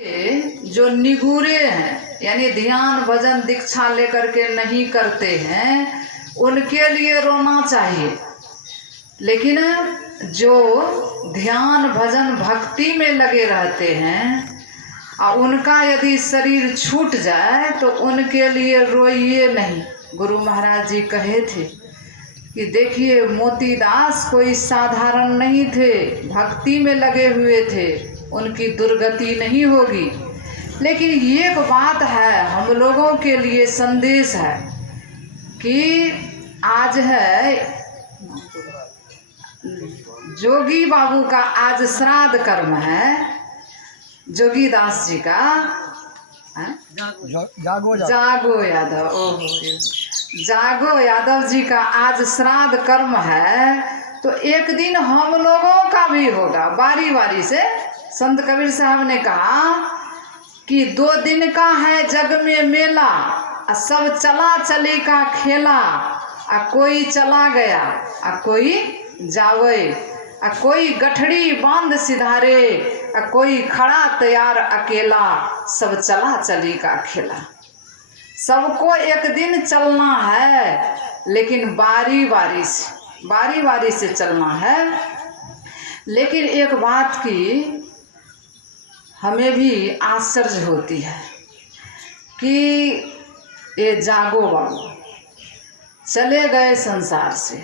जो निगूरे हैं यानी ध्यान भजन दीक्षा लेकर के नहीं करते हैं उनके लिए रोना चाहिए। लेकिन जो ध्यान भजन भक्ति में लगे रहते हैं और उनका यदि शरीर छूट जाए तो उनके लिए रोइए नहीं। गुरु महाराज जी कहे थे कि देखिए मोतीदास कोई साधारण नहीं थे, भक्ति में लगे हुए थे, उनकी दुर्गति नहीं होगी। लेकिन एक बात है, हम लोगों के लिए संदेश है कि आज है जोगी बाबू का आज श्राद्ध कर्म है, जोगी दास जी का जागो यादव, जागो यादव जी का आज श्राद्ध कर्म है। तो एक दिन हम लोगों का भी होगा बारी बारी से। संत कबीर साहब ने कहा कि 2 दिन का है जग में मेला, सब चला चली का खेला, कोई चला गया कोई जावे, कोई गठड़ी बांध सिधारे, कोई खड़ा तैयार अकेला, सब चला चली का खेला। सबको एक दिन चलना है, लेकिन बारी बारी से चलना है। लेकिन एक बात की हमें भी आश्चर्य होती है कि ये जागो बाबू चले गए संसार से,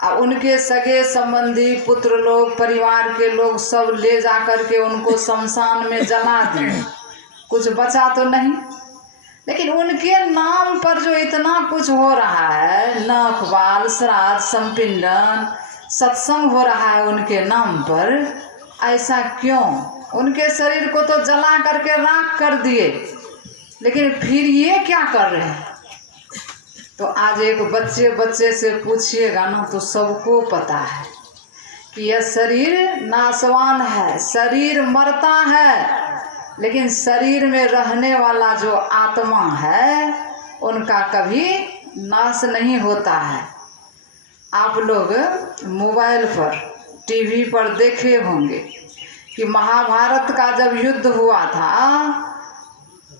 और उनके सगे संबंधी पुत्र लोग परिवार के लोग सब ले जा कर के उनको शमशान में जला दिए, कुछ बचा तो नहीं। लेकिन उनके नाम पर जो इतना कुछ हो रहा है, नख बाल श्राद्ध संपिंडन सत्संग हो रहा है उनके नाम पर, ऐसा क्यों? उनके शरीर को तो जला करके राख कर दिए, लेकिन फिर ये क्या कर रहे हैं? तो आज एक बच्चे से पूछिएगा ना तो सबको पता है कि यह शरीर नाशवान है, शरीर मरता है, लेकिन शरीर में रहने वाला जो आत्मा है उनका कभी नाश नहीं होता है। आप लोग मोबाइल पर टीवी पर देखे होंगे कि महाभारत का जब युद्ध हुआ था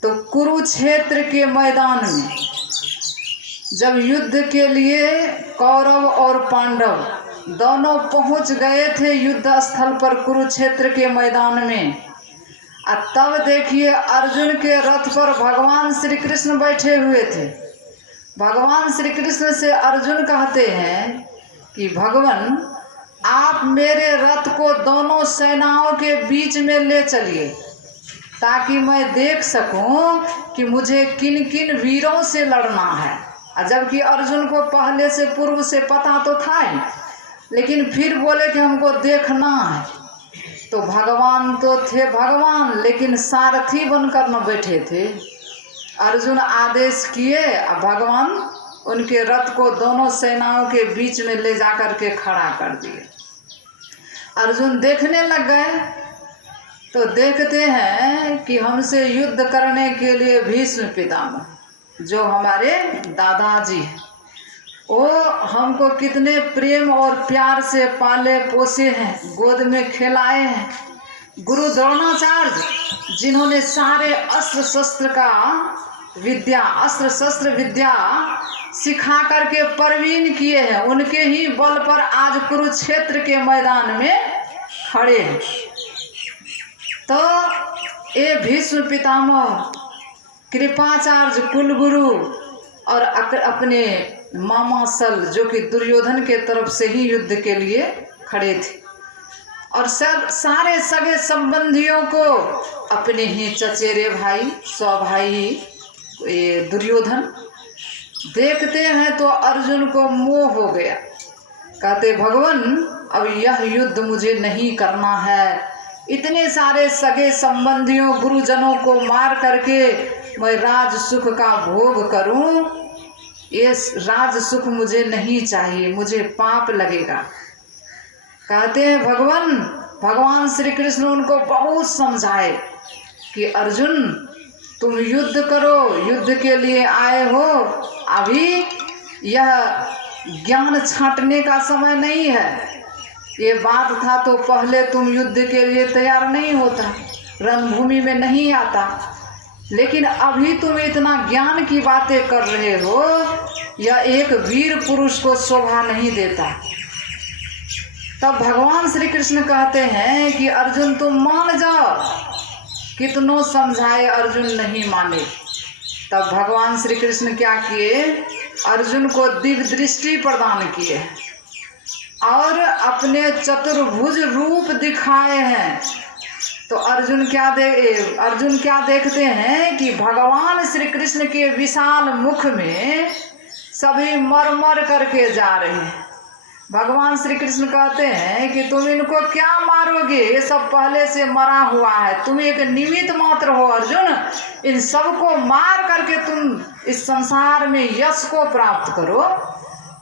तो कुरुक्षेत्र के मैदान में जब युद्ध के लिए कौरव और पांडव दोनों पहुंच गए थे युद्ध स्थल पर कुरुक्षेत्र के मैदान में, तब देखिए अर्जुन के रथ पर भगवान श्री कृष्ण बैठे हुए थे। भगवान श्री कृष्ण से अर्जुन कहते हैं कि भगवान आप मेरे रथ को दोनों सेनाओं के बीच में ले चलिए ताकि मैं देख सकूं कि मुझे किन किन वीरों से लड़ना है। जबकि अर्जुन को पहले से पूर्व से पता तो था ही, लेकिन फिर बोले कि हमको देखना है। तो भगवान तो थे भगवान, लेकिन सारथी बनकर न बैठे थे। अर्जुन आदेश किए, भगवान उनके रथ को दोनों सेनाओं के बीच में ले जाकर के खड़ा कर दिए। अर्जुन देखने लग गए तो देखते हैं कि हमसे युद्ध करने के लिए भीष्म पितामह जो हमारे दादाजी हैं, वो हमको कितने प्रेम और प्यार से पाले पोसे हैं, गोद में खिलाए हैं। गुरु द्रोणाचार्य जिन्होंने सारे अस्त्र शस्त्र विद्या सिखा करके प्रवीण किए हैं, उनके ही बल पर आज कुरुक्षेत्र के मैदान में खड़े हैं। तो ये भीष्म पितामह कृपाचार्य कुलगुरु और अपने मामा सल जो कि दुर्योधन के तरफ से ही युद्ध के लिए खड़े थे, और सब सारे सगे संबंधियों को अपने ही चचेरे भाई स्वभाई ये दुर्योधन देखते हैं तो अर्जुन को मोह हो गया। कहते भगवान अब यह युद्ध मुझे नहीं करना है, इतने सारे सगे संबंधियों गुरुजनों को मार करके मैं राज सुख का भोग करूं, ये राज सुख मुझे नहीं चाहिए, मुझे पाप लगेगा। कहते हैं भगवान श्री कृष्ण उनको बहुत समझाए कि अर्जुन तुम युद्ध करो, युद्ध के लिए आए हो, अभी यह ज्ञान छांटने का समय नहीं है। ये बात था तो पहले तुम युद्ध के लिए तैयार नहीं होता, रणभूमि में नहीं आता, लेकिन अभी तुम इतना ज्ञान की बातें कर रहे हो, यह एक वीर पुरुष को शोभा नहीं देता। तब भगवान श्री कृष्ण कहते हैं कि अर्जुन तुम मान जाओ। कितनों समझाए अर्जुन नहीं माने। तब भगवान श्री कृष्ण क्या किए, अर्जुन को दिव्य दृष्टि प्रदान किए और अपने चतुर्भुज रूप दिखाए हैं। तो अर्जुन क्या देखते हैं कि भगवान श्री कृष्ण के विशाल मुख में सभी मर मर करके जा रहे हैं। भगवान श्री कृष्ण कहते हैं कि तुम इनको क्या मारोगे, ये सब पहले से मरा हुआ है, तुम एक निमित्त मात्र हो अर्जुन, इन सबको मार करके तुम इस संसार में यश को प्राप्त करो।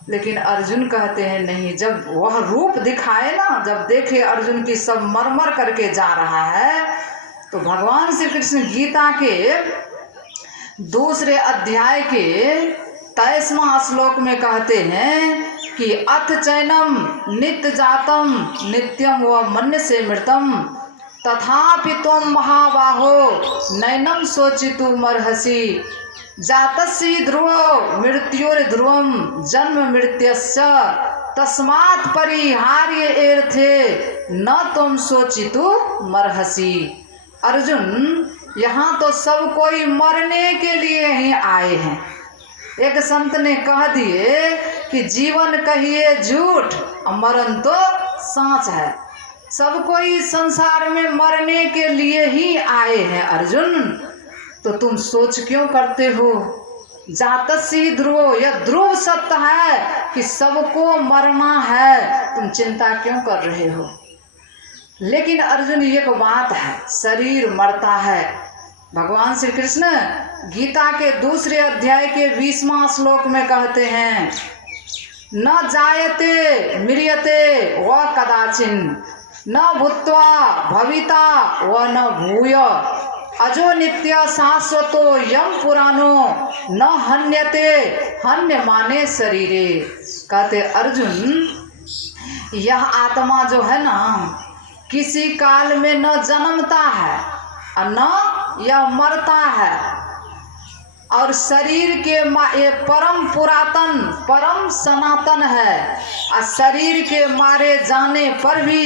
लेकिन अर्जुन कहते हैं नहीं, जब वह रूप दिखाए ना, जब देखे अर्जुन की सब मरमर करके जा रहा है, तो भगवान श्री कृष्ण गीता के 2 अध्याय के 23वां श्लोक में कहते हैं कि अथ चैनम नित्य जातम नित्यम व मन्य से मृतम तथापि त्वं महाबाहो नैनम शोचितुम मर्हसि जातस्य ध्रुवो मृत्युर्ध्रुवम जन्म मृत्युश्च तस्मात् परिहार्य एर्थे न त्वं शोचितु मर्हसि। अर्जुन, यहाँ तो सब कोई मरने के लिए ही आए हैं। एक संत ने कह दिए कि जीवन कहिए झूठ, मरण तो सच है। सब कोई संसार में मरने के लिए ही आए हैं अर्जुन, तो तुम सोच क्यों करते हो? जातस्य ध्रुवो, यह ध्रुव सत्य है कि सबको मरना है, तुम चिंता क्यों कर रहे हो? लेकिन अर्जुन, एक बात है, शरीर मरता है। भगवान श्री कृष्ण गीता के 2 अध्याय के 20वां श्लोक में कहते हैं, न जायते म्रियते व कदाचिन न भूत्वा भविता व न भूय अजो नित्य शाश्वतो यम पुराणो न हन्यते हन्य माने शरीरे। कहते अर्जुन, यह आत्मा जो है ना, किसी काल में न जन्मता है और न यह मरता है, और शरीर के ये परम पुरातन परम सनातन है, और शरीर के मारे जाने पर भी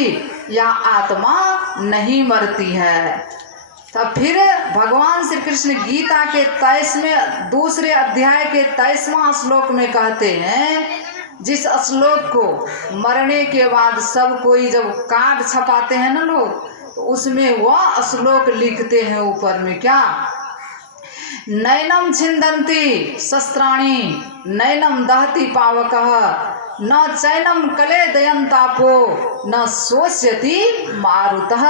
यह आत्मा नहीं मरती है। तब फिर भगवान श्री कृष्ण गीता के 2 अध्याय के 23वां श्लोक में कहते हैं, जिस श्लोक को मरने के बाद सब कोई जब कार्ड छपाते हैं ना लोग, तो उसमें वह श्लोक लिखते हैं ऊपर में, क्या? नैनम छिंदन्ति शस्त्राणि नैनम दहति पावकः न चैनम कले दयंतापो न शोष्यति मारुतः।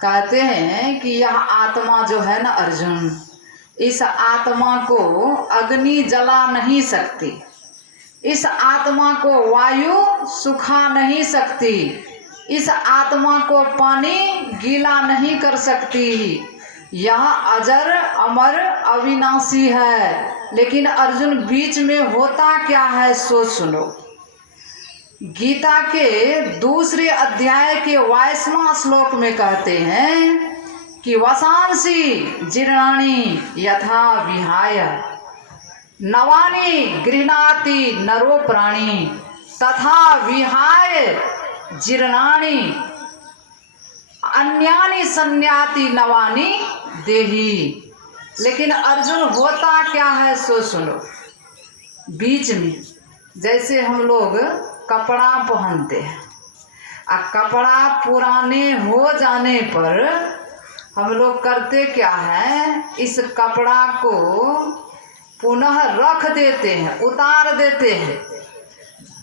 कहते हैं कि यह आत्मा जो है ना अर्जुन, इस आत्मा को अग्नि जला नहीं सकती, इस आत्मा को वायु सुखा नहीं सकती, इस आत्मा को पानी गीला नहीं कर सकती। यह अजर अमर अविनाशी है। लेकिन अर्जुन, बीच में होता क्या है सोच सुनो। गीता के 2 अध्याय के 22वां श्लोक में कहते हैं कि वसांसि जीर्णानि यथा विहाय नवानि गृह्णाति नरो प्राणी तथा विहाय जीर्णानि अन्यानि संन्याति नवानि देही। लेकिन अर्जुन, होता क्या है सो सुनो। बीच में जैसे हम लोग कपड़ा पहनते हैं, और कपड़ा पुराने हो जाने पर हम लोग करते क्या है, इस कपड़ा को पुनः रख देते हैं, उतार देते हैं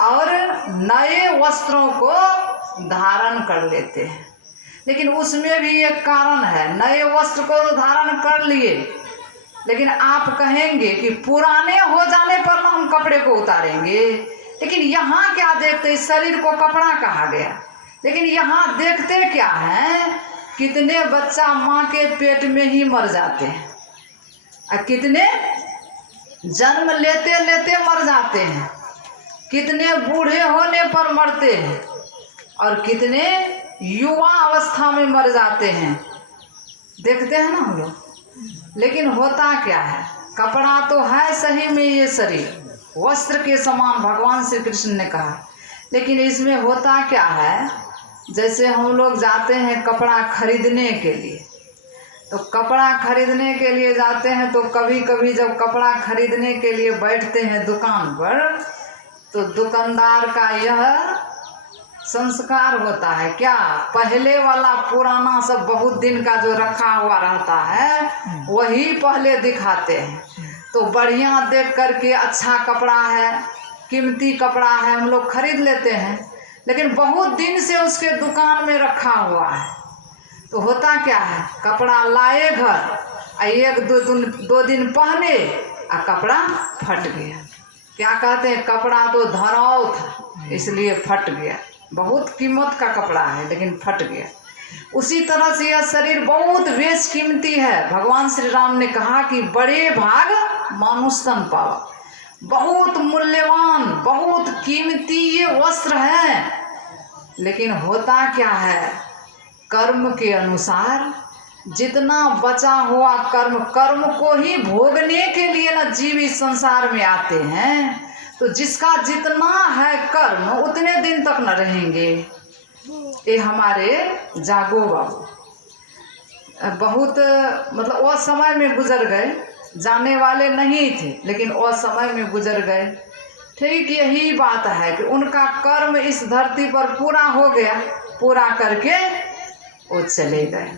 और नए वस्त्रों को धारण कर लेते हैं। लेकिन उसमें भी एक कारण है, नए वस्त्र को धारण कर लिए, लेकिन आप कहेंगे कि पुराने हो जाने पर ना हम कपड़े को उतारेंगे। लेकिन यहाँ क्या देखते, इस शरीर को कपड़ा कहा गया, लेकिन यहाँ देखते क्या है, कितने बच्चा माँ के पेट में ही मर जाते हैं, और कितने जन्म लेते लेते मर जाते हैं, कितने बूढ़े होने पर मरते हैं, और कितने युवा अवस्था में मर जाते हैं, देखते हैं ना हम लोग। लेकिन होता क्या है, कपड़ा तो है सही में ये शरीर वस्त्र के समान भगवान श्री कृष्ण ने कहा, लेकिन इसमें होता क्या है, जैसे हम लोग जाते हैं कपड़ा खरीदने के लिए, तो कपड़ा खरीदने के लिए जाते हैं तो कभी कभी जब कपड़ा खरीदने के लिए बैठते हैं दुकान पर, तो दुकानदार का यह संस्कार होता है क्या, पहले वाला पुराना सब बहुत दिन का जो रखा हुआ रहता है वही पहले दिखाते हैं। तो बढ़िया देख करके अच्छा कपड़ा है, कीमती कपड़ा है, हम लोग खरीद लेते हैं, लेकिन बहुत दिन से उसके दुकान में रखा हुआ है। तो होता क्या है, कपड़ा लाए घर, एक दो दिन पहने और कपड़ा फट गया। क्या कहते हैं, कपड़ा तो धराव था इसलिए फट गया, बहुत कीमत का कपड़ा है लेकिन फट गया। उसी तरह से यह शरीर बहुत बेशकीमती है। भगवान श्री राम ने कहा कि बड़े भाग मानुष तन पाओ, बहुत मूल्यवान बहुत कीमती ये वस्त्र है। लेकिन होता क्या है, कर्म के अनुसार जितना बचा हुआ कर्म को ही भोगने के लिए ना जीव इस संसार में आते हैं। तो जिसका जितना है कर्म उतने दिन तक न रहेंगे। ये हमारे जागो बाबू बहुत मतलब वह समय में गुजर गए, जाने वाले नहीं थे लेकिन वह समय में गुजर गए। ठीक यही बात है कि उनका कर्म इस धरती पर पूरा हो गया, पूरा करके वो चले गए।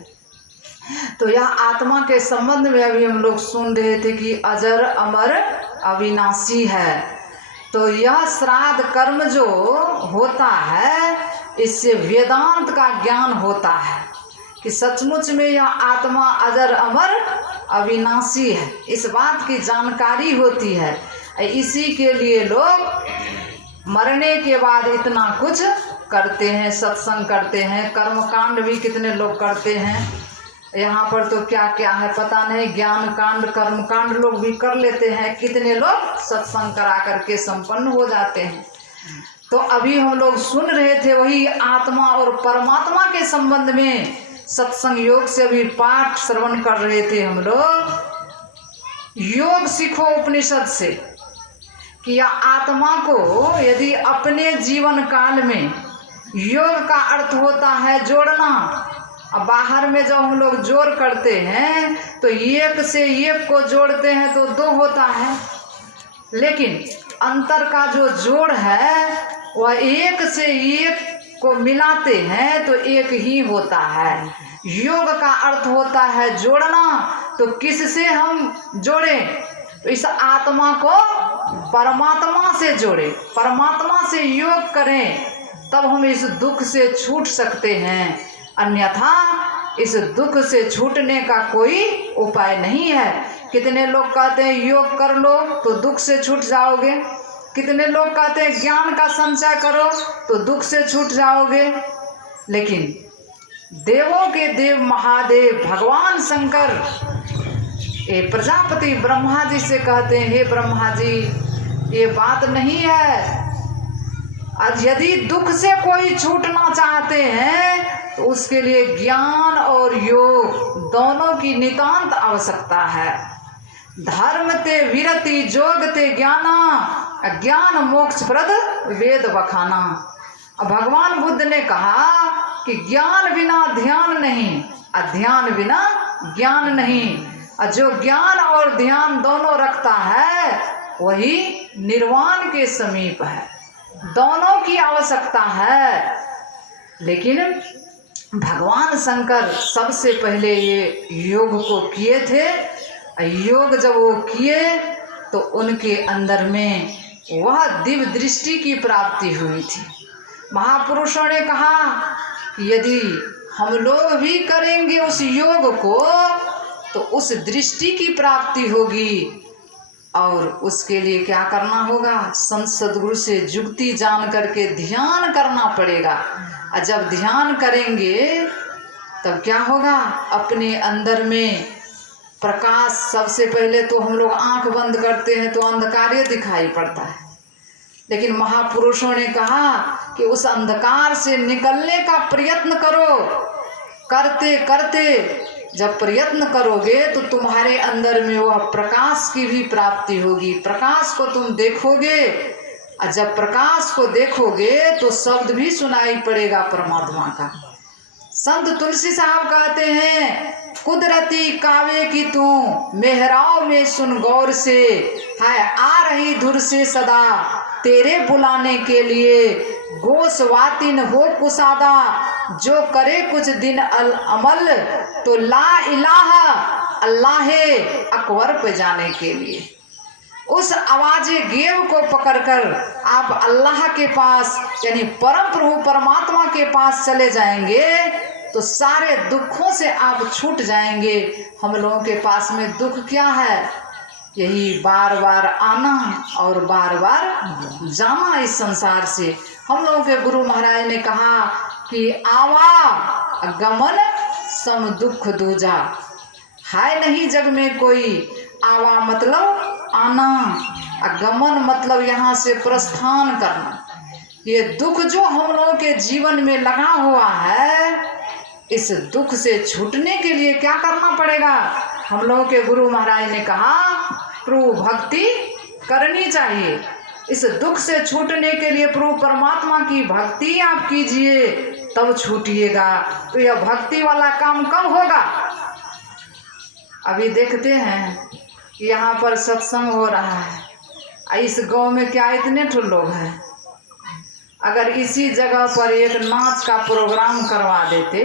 तो यह आत्मा के संबंध में अभी हम लोग सुन रहे थे कि अजर अमर अविनाशी है। तो यह श्राद्ध कर्म जो होता है इससे वेदांत का ज्ञान होता है कि सचमुच में यह आत्मा अजर अमर अविनाशी है, इस बात की जानकारी होती है। इसी के लिए लोग मरने के बाद इतना कुछ करते हैं, सत्संग करते हैं, कर्मकांड भी कितने लोग करते हैं। यहाँ पर तो क्या क्या है पता नहीं, ज्ञान कांड कर्मकांड लोग भी कर लेते हैं, कितने लोग सत्संग करा करके संपन्न हो जाते हैं। तो अभी हम लोग सुन रहे थे वही आत्मा और परमात्मा के संबंध में सत्संग योग से अभी पाठ श्रवण कर रहे थे हम लोग। योग सीखो उपनिषद से कि यह आत्मा को यदि अपने जीवन काल में, योग का अर्थ होता है जोड़ना। अब बाहर में जब हम लोग जोड़ करते हैं तो एक से एक को जोड़ते हैं तो दो होता है, लेकिन अंतर का जो जोड़ है वह एक से एक को मिलाते हैं तो एक ही होता है। योग का अर्थ होता है जोड़ना। तो किससे हम जोड़ें, तो इस आत्मा को परमात्मा से जोड़े, परमात्मा से योग करें, तब हम इस दुख से छूट सकते हैं। अन्यथा इस दुख से छूटने का कोई उपाय नहीं है। कितने लोग कहते हैं योग कर लो तो दुख से छूट जाओगे, कितने लोग कहते हैं ज्ञान का संचय करो तो दुख से छूट जाओगे। लेकिन देवों के देव महादेव भगवान शंकर ये प्रजापति ब्रह्मा जी से कहते हैं, हे ब्रह्मा जी ये बात नहीं है। आज यदि दुख से कोई छूटना चाहते हैं तो उसके लिए ज्ञान और योग दोनों की नितांत आवश्यकता है। धर्म ते विरति जोग ते ज्ञाना, ज्ञान मोक्ष प्रद वेद बखाना। अब भगवान बुद्ध ने कहा कि ज्ञान बिना ध्यान नहीं, अध्यान बिना ज्ञान नहीं। और जो ज्ञान और ध्यान दोनों रखता है वही निर्वाण के समीप है। दोनों की आवश्यकता है। लेकिन भगवान शंकर सबसे पहले ये योग को किए थे। योग जब वो किए तो उनके अंदर में वह दिव्य दृष्टि की प्राप्ति हुई थी। महापुरुषों ने कहा कि यदि हम लोग भी करेंगे उस योग को तो उस दृष्टि की प्राप्ति होगी। और उसके लिए क्या करना होगा, संत सद्गुरु से जुक्ति जान करके ध्यान करना पड़ेगा। और जब ध्यान करेंगे तब क्या होगा, अपने अंदर में प्रकाश। सबसे पहले तो हम लोग आंख बंद करते हैं तो अंधकार दिखाई पड़ता है, लेकिन महापुरुषों ने कहा कि उस अंधकार से निकलने का प्रयत्न करो। करते करते जब प्रयत्न करोगे तो तुम्हारे अंदर में वह प्रकाश की भी प्राप्ति होगी, प्रकाश को तुम देखोगे, और जब प्रकाश को देखोगे तो शब्द भी सुनाई पड़ेगा परमात्मा का। संत तुलसी साहब कहते हैं, कुदरती कावे की तू मेहराव में सुन गौर से, है आ रही धुर से सदा तेरे बुलाने के लिए। गोसवातिन हो कुसादा जो करे कुछ दिन अमल, तो ला इलाहा अल्लाहे अकबर पे जाने के लिए। उस आवाज़े गेव को पकड़कर आप अल्लाह के पास यानी परम प्रभु परमात्मा के पास चले जाएंगे तो सारे दुखों से आप छूट जाएंगे। हम लोगों के पास में दुख क्या है? यही बार बार आना और बार बार जाना इस संसार से। हम लोगों के गुरु महाराज ने कहा कि आवा गमन सम दुख दूजा, है नहीं जग में कोई। आवा मतलब आना, गमन मतलब यहाँ से प्रस्थान करना। ये दुख जो हम लोगों के जीवन में लगा हुआ है, इस दुख से छूटने के लिए क्या करना पड़ेगा? हम लोगों के गुरु महाराज ने कहा प्रभु भक्ति करनी चाहिए। इस दुख से छूटने के लिए प्रभु परमात्मा की भक्ति आप कीजिए, तब छूटिएगा। तो यह भक्ति वाला काम कब होगा? अभी देखते हैं यहाँ पर सत्संग हो रहा है, इस गांव में क्या इतने ठो लोग हैं। अगर इसी जगह पर एक नाच का प्रोग्राम करवा देते,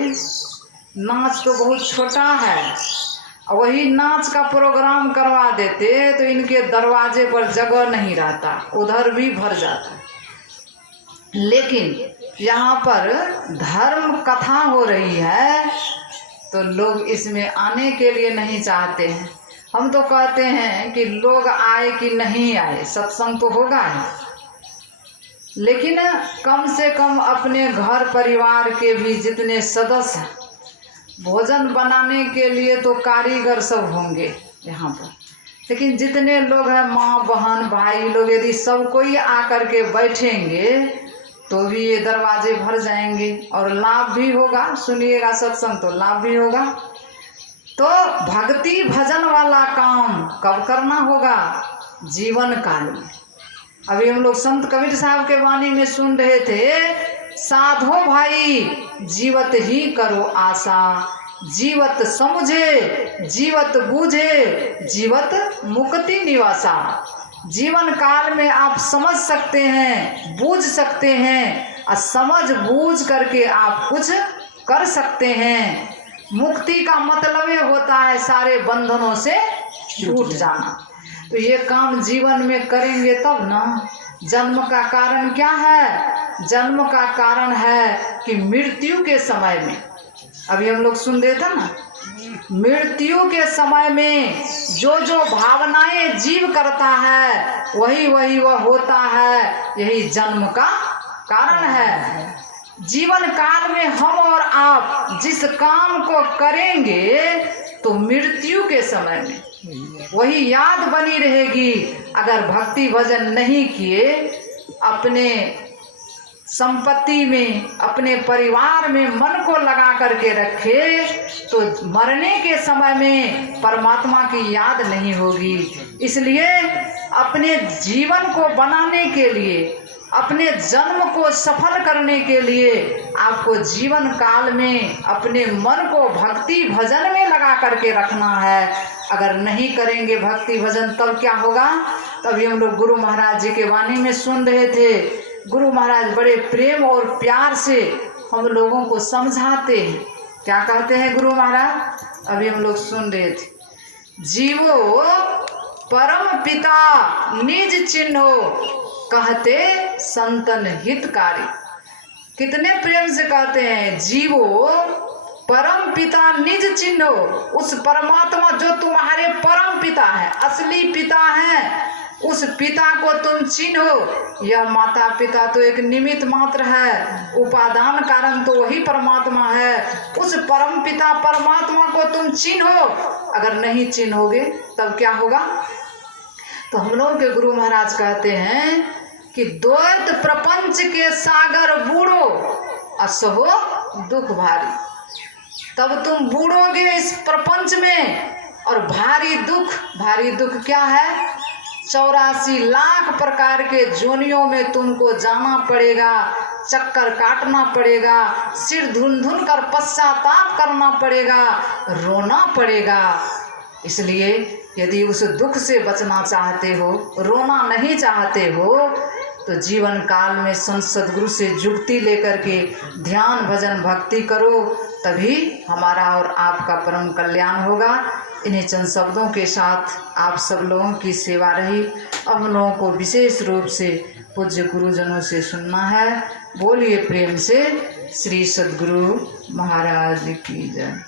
नाच तो बहुत छोटा है, वही नाच का प्रोग्राम करवा देते तो इनके दरवाजे पर जगह नहीं रहता, उधर भी भर जाता। लेकिन यहाँ पर धर्म कथा हो रही है तो लोग इसमें आने के लिए नहीं चाहते हैं। हम तो कहते हैं कि लोग आए कि नहीं आए, सत्संग तो होगा ही, लेकिन कम से कम अपने घर परिवार के भी जितने सदस्य हैं, भोजन बनाने के लिए तो कारीगर सब होंगे यहाँ पर, लेकिन जितने लोग हैं माँ बहन भाई लोग, यदि सब कोई आकर के बैठेंगे तो भी ये दरवाजे भर जाएंगे और लाभ भी होगा। सुनिएगा सत्संग तो लाभ भी होगा। तो भक्ति भजन वाला काम कब करना होगा? जीवन काल में। अभी हम लोग संत कबीर साहब के वाणी में सुन रहे थे, साधो भाई जीवत ही करो आशा, जीवत समझे जीवत बूझे जीवत मुक्ति निवासा। जीवन काल में आप समझ सकते हैं, बूझ सकते हैं, और समझ बूझ करके आप कुछ कर सकते हैं। मुक्ति का मतलब ये होता है सारे बंधनों से छूट जाना। तो ये काम जीवन में करेंगे तब ना। जन्म का कारण क्या है? जन्म का कारण है कि मृत्यु के समय में, अभी हम लोग सुन रहे थे ना, मृत्यु के समय में जो जो भावनाएं जीव करता है वही वही वह होता है। यही जन्म का कारण है। जीवन काल में हम और आप जिस काम को करेंगे तो मृत्यु के समय में वही याद बनी रहेगी। अगर भक्ति भजन नहीं किए, अपने संपत्ति में अपने परिवार में मन को लगा करके रखे तो मरने के समय में परमात्मा की याद नहीं होगी। इसलिए अपने जीवन को बनाने के लिए, अपने जन्म को सफल करने के लिए आपको जीवन काल में अपने मन को भक्ति भजन में लगा करके रखना है। अगर नहीं करेंगे भक्ति भजन तब क्या होगा? तभी हम लोग गुरु महाराज जी के वाणी में सुन रहे थे। गुरु महाराज बड़े प्रेम और प्यार से हम लोगों को समझाते हैं। क्या कहते हैं गुरु महाराज? अभी हम लोग सुन रहे थे, जीवो परम पिता निज चिन्हो कहते संतन हितकारी। कितने प्रेम से कहते हैं, जीवो परम पिता निज चिन्हो। उस परमात्मा जो तुम्हारे परम पिता है, असली पिता है, उस पिता को तुम चिन्हो। यह माता पिता तो एक निमित्त मात्र है, उपादान कारण तो वही परमात्मा है। उस परम पिता परमात्मा को तुम चिन्हो। अगर नहीं चिन्होगे तब क्या होगा? तो हम लोग के गुरु महाराज कहते हैं कि द्वैत प्रपंच के सागर बूढ़ो असहो दुख भारी। तब तुम बूढ़ोगे इस प्रपंच में, और भारी दुख क्या है? 84 लाख प्रकार के जोनियों में तुमको जाना पड़ेगा, चक्कर काटना पड़ेगा, सिर धुन धुन कर पश्चाताप करना पड़ेगा, रोना पड़ेगा। इसलिए यदि उस दुख से बचना चाहते हो, रोना नहीं चाहते हो, तो जीवन काल में संत सद्गुरु से जुक्ति लेकर के ध्यान भजन भक्ति करो, तभी हमारा और आपका परम कल्याण होगा। इन्हीं चंद शब्दों के साथ आप सब लोगों की सेवा रही। अब हम लोगों को विशेष रूप से पूज्य गुरुजनों से सुनना है। बोलिए प्रेम से श्री सद्गुरु महाराज की जय।